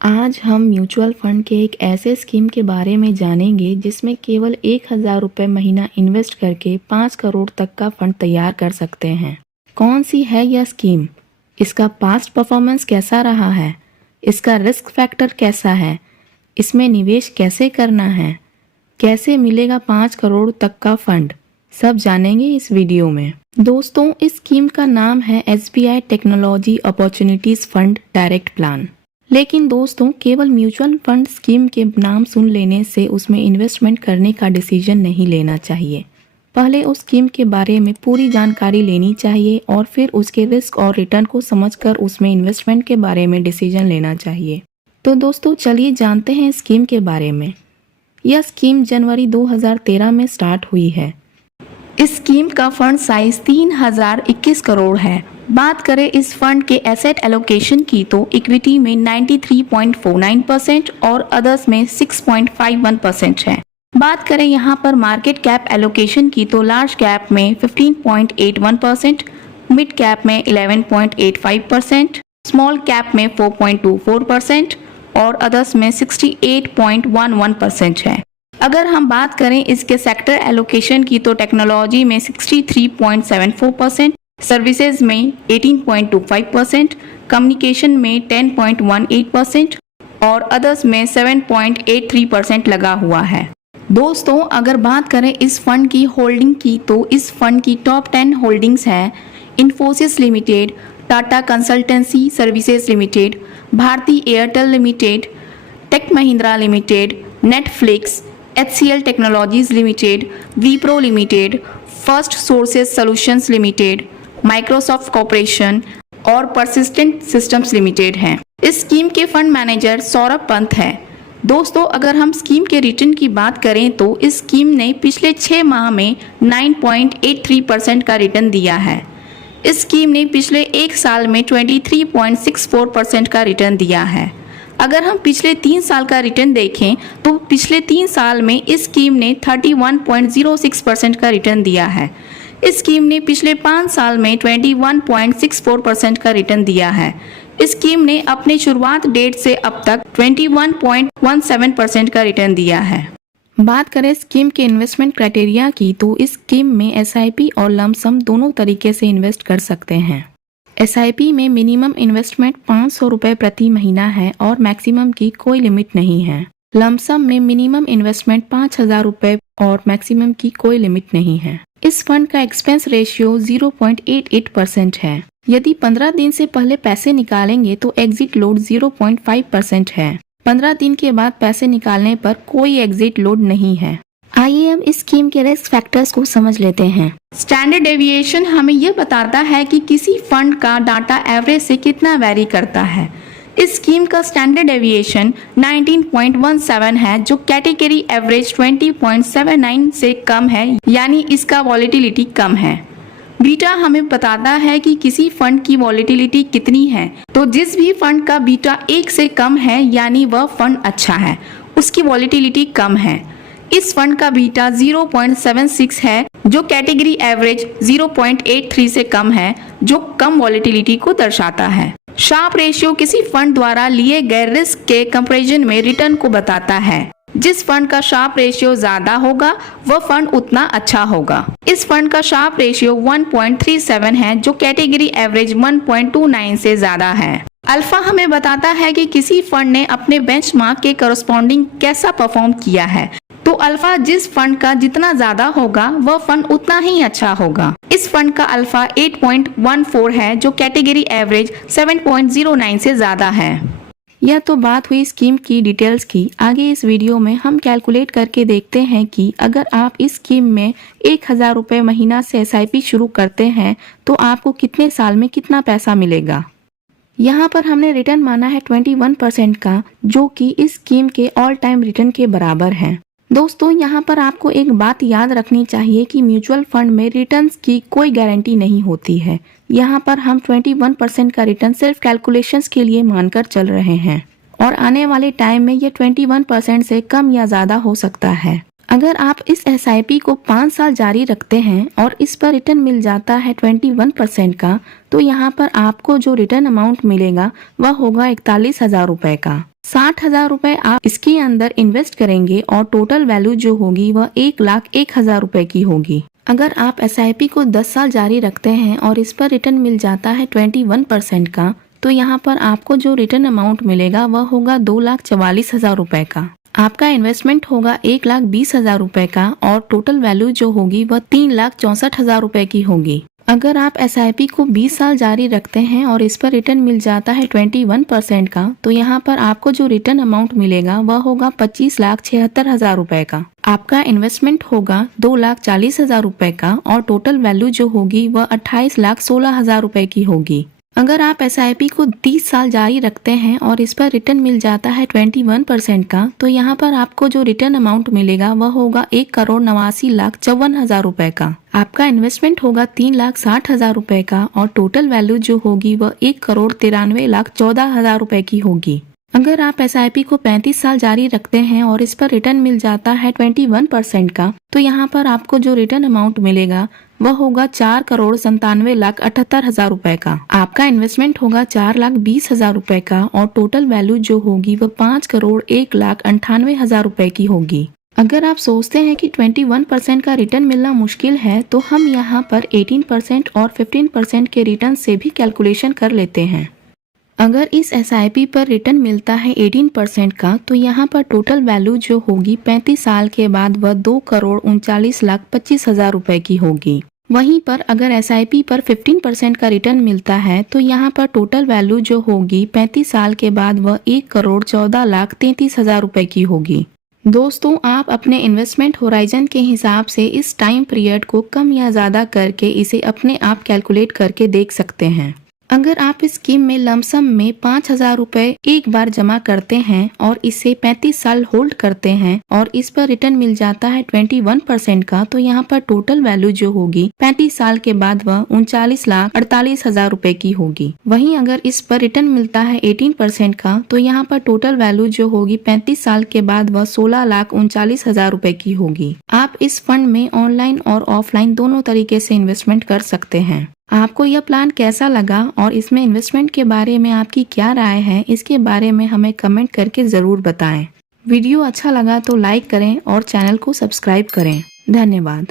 आज हम mutual fund के एक ऐसे स्कीम के बारे में जानेंगे जिसमें केवल 1,000 रुपये महीना इन्वेस्ट करके 5 करोड़ तक का फंड तैयार कर सकते हैं। कौन सी है यह स्कीम, इसका पास्ट परफॉर्मेंस कैसा रहा है, इसका रिस्क फैक्टर कैसा है, इसमें निवेश कैसे करना है, कैसे मिलेगा 5 करोड़ तक का फंड, सब जानेंगे इस वीडियो में। दोस्तों, इस स्कीम का नाम है SBI technology opportunities fund direct plan. लेकिन दोस्तों, केवल म्यूचुअल फंड स्कीम के नाम सुन लेने से उसमें इन्वेस्टमेंट करने का डिसीजन नहीं लेना चाहिए। पहले उस स्कीम के बारे में पूरी जानकारी लेनी चाहिए और फिर उसके रिस्क और रिटर्न को समझकर उसमें इन्वेस्टमेंट के बारे में डिसीजन लेना चाहिए। तो दोस्तों, चलिए जानते हैं स्कीम के बारे में। यह स्कीम जनवरी 2013 में स्टार्ट हुई है। इस स्कीम का फंड साइज 3021 करोड़ है। बात करें इस फंड के एसेट एलोकेशन की तो इक्विटी में 93.49% और अदर्स में 6.51% है। बात करें यहाँ पर मार्केट कैप एलोकेशन की तो लार्ज कैप में 15.81%, मिड कैप में 11.85%, स्मॉल कैप में 4.24% और अदर्स में 68.11% है। अगर हम बात करें इसके सेक्टर एलोकेशन की तो टेक्नोलॉजी में 63.74%, सर्विसेज में 18.25%, कम्युनिकेशन में 10.18% और अदर्स में 7.83% लगा हुआ है। दोस्तों, अगर बात करें इस फंड की होल्डिंग की तो इस फंड की टॉप 10 होल्डिंग्स है Infosys limited, Tata consultancy services limited, Bharti Airtel limited, tech Mahindra limited, Netflix, HCL technologies limited, Wipro limited, first sources solutions limited, Microsoft corporation और परसिस्टेंट सिस्टम्स लिमिटेड हैं। इस स्कीम के फंड मैनेजर सौरभ पंत है। दोस्तों, अगर हम स्कीम के रिटर्न की बात करें तो इस स्कीम ने पिछले 6 माह में 9.83% का रिटर्न दिया है। इस स्कीम ने पिछले 1 साल में 23.64% का रिटर्न दिया है। अगर हम पिछले 3 साल का रिटर्न देखें तो पिछले 3 साल में इस स्कीम ने 31.06% का रिटर्न दिया है। इस स्कीम ने पिछले 5 साल में 21.64% का रिटर्न दिया है। इस स्कीम ने अपने शुरुआत डेट से अब तक 21.17% का रिटर्न दिया है। बात करें स्कीम के इन्वेस्टमेंट क्राइटेरिया की तो इस स्कीम में SIP और लमसम दोनों तरीके से इन्वेस्ट कर सकते हैं। SIP में मिनिमम इन्वेस्टमेंट 500 रुपये प्रति महीना है और मैक्सिमम की कोई लिमिट नहीं है। लमसम में मिनिमम इन्वेस्टमेंट 5,000 रुपये और मैक्सिमम की कोई लिमिट नहीं है। इस फंड का एक्सपेंस रेशियो 0.88% है। यदि 15 दिन से पहले पैसे निकालेंगे तो एग्जिट लोड 0.5% है। 15 दिन के बाद पैसे निकालने पर कोई एग्जिट लोड नहीं है। आइए हम इस स्कीम के रिस्क फैक्टर्स को समझ लेते हैं। स्टैंडर्ड डेविएशन हमें यह बताता है कि किसी फंड का डाटा एवरेज से कितना वेरी करता है। इस स्कीम का स्टैंडर्ड डेविएशन 19.17 है, जो कैटेगरी एवरेज 20.79 से कम है, यानी इसका वॉलेटिलिटी कम है। बीटा हमें बताता है कि किसी फंड की वॉलेटिलिटी कितनी है, तो जिस भी फंड का बीटा 1 से कम है यानी वह फंड अच्छा है, उसकी वॉलेटिलिटी कम है। इस फंड का बीटा 0.76 है, जो कैटेगरी एवरेज 0.83 से कम है, जो कम वॉलेटिलिटी को दर्शाता है। शार्प रेशियो किसी फंड द्वारा लिए गए रिस्क के कंपैरिजन में रिटर्न को बताता है। जिस फंड का शार्प रेशियो ज्यादा होगा वह फंड उतना अच्छा होगा। इस फंड का शार्प रेशियो 1.37 है, जो कैटेगरी एवरेज 1.29 से ज्यादा है। अल्फा हमें बताता है कि किसी फंड ने अपने बेंचमार्क के करस्पॉन्डिंग कैसा परफॉर्म किया है। तो अल्फा जिस फंड का जितना ज्यादा होगा वह फंड उतना ही अच्छा होगा। इस फंड का अल्फा 8.14 है, जो कैटेगरी एवरेज 7.09 से ज्यादा है। यह तो बात हुई स्कीम की डिटेल्स की। आगे इस वीडियो में हम कैलकुलेट करके देखते हैं कि अगर आप इस स्कीम में 1,000 रुपये महीना से SIP शुरू करते हैं तो आपको कितने साल में कितना पैसा मिलेगा। यहाँ पर हमने रिटर्न माना है 21% का, जो कि इस स्कीम के ऑल टाइम रिटर्न के बराबर है। दोस्तों, यहाँ पर आपको एक बात याद रखनी चाहिए कि म्यूचुअल फंड में रिटर्न्स की कोई गारंटी नहीं होती है। यहाँ पर हम 21% का रिटर्न सिर्फ कैलकुलेशंस के लिए मानकर चल रहे हैं और आने वाले टाइम में ये 21% से कम या ज़्यादा हो सकता है। अगर आप इस SIP को 5 साल जारी रखते हैं और इस पर रिटर्न मिल जाता है 21% का, तो यहाँ पर आपको जो रिटर्न अमाउंट मिलेगा वह होगा 41,000 रुपए का। 60,000 रुपए आप इसके अंदर इन्वेस्ट करेंगे और टोटल वैल्यू जो होगी वह 1,01,000 रुपए की होगी। अगर आप SIP को 10 साल जारी रखते हैं और इस पर रिटर्न मिल जाता है 21% का, तो यहाँ पर आपको जो रिटर्न अमाउंट मिलेगा वह होगा 2,44,000 रुपए का। आपका इन्वेस्टमेंट होगा 1,20,000 रुपए का और टोटल वैल्यू जो होगी वह 3,64,000 रुपए की होगी। अगर आप SIP को 20 साल जारी रखते हैं और इस पर रिटर्न मिल जाता है 21% का, तो यहाँ पर आपको जो रिटर्न अमाउंट मिलेगा वह होगा 25,76,000 रुपए का। आपका इन्वेस्टमेंट होगा 2,40,000 रुपए का और टोटल वैल्यू जो होगी वह 28,16,000 रुपए की होगी। अगर आप SIP को 30 साल जारी रखते हैं और इस पर रिटर्न मिल जाता है 21% का, तो यहाँ पर आपको जो रिटर्न अमाउंट मिलेगा वह होगा 1,89,54,000 रुपए का। आपका इन्वेस्टमेंट होगा 3,60,000 रुपए का और टोटल वैल्यू जो होगी वह 1,93,14,000 रुपए की होगी। अगर आप SIP को 35 साल जारी रखते हैं और इस पर रिटर्न मिल जाता है 21% का, तो यहाँ पर आपको जो रिटर्न अमाउंट मिलेगा वह होगा 4,97,78,000 रुपए का। आपका इन्वेस्टमेंट होगा 4,20,000 रुपए का और टोटल वैल्यू जो होगी वह 5,01,98,000 रुपए की होगी। अगर आप सोचते हैं कि 21% का रिटर्न मिलना मुश्किल है, तो हम यहाँ पर 18% और 15% के रिटर्न से भी कैलकुलेशन कर लेते हैं। अगर इस SIP पर रिटर्न मिलता है 18% का, तो यहाँ पर टोटल वैल्यू जो होगी 35 साल के बाद वह 2,39,25,000 रुपए की होगी। वहीं पर अगर SIP पर 15% का रिटर्न मिलता है, तो यहाँ पर टोटल वैल्यू जो होगी 35 साल के बाद वह 1,14,33,000 रुपए की होगी। दोस्तों, आप अपने इन्वेस्टमेंट होराइजन के हिसाब से इस टाइम पीरियड को कम या ज़्यादा करके इसे अपने आप कैलकुलेट करके देख सकते हैं। अगर आप इस स्कीम में लमसम में 5,000 रुपए एक बार जमा करते हैं और इसे 35 साल होल्ड करते हैं और इस पर रिटर्न मिल जाता है 21% का, तो यहाँ पर टोटल वैल्यू जो होगी 35 साल के बाद वह 39,48,000 रुपए की होगी। वहीं अगर इस पर रिटर्न मिलता है 18% का, तो यहाँ पर टोटल वैल्यू जो होगी 35 साल के बाद वह 16,39,000 रुपए की होगी। आप इस फंड में ऑनलाइन और ऑफलाइन दोनों तरीके से इन्वेस्टमेंट कर सकते हैं। आपको यह प्लान कैसा लगा और इसमें इन्वेस्टमेंट के बारे में आपकी क्या राय है, इसके बारे में हमें कमेंट करके ज़रूर बताएं। वीडियो अच्छा लगा तो लाइक करें और चैनल को सब्सक्राइब करें। धन्यवाद।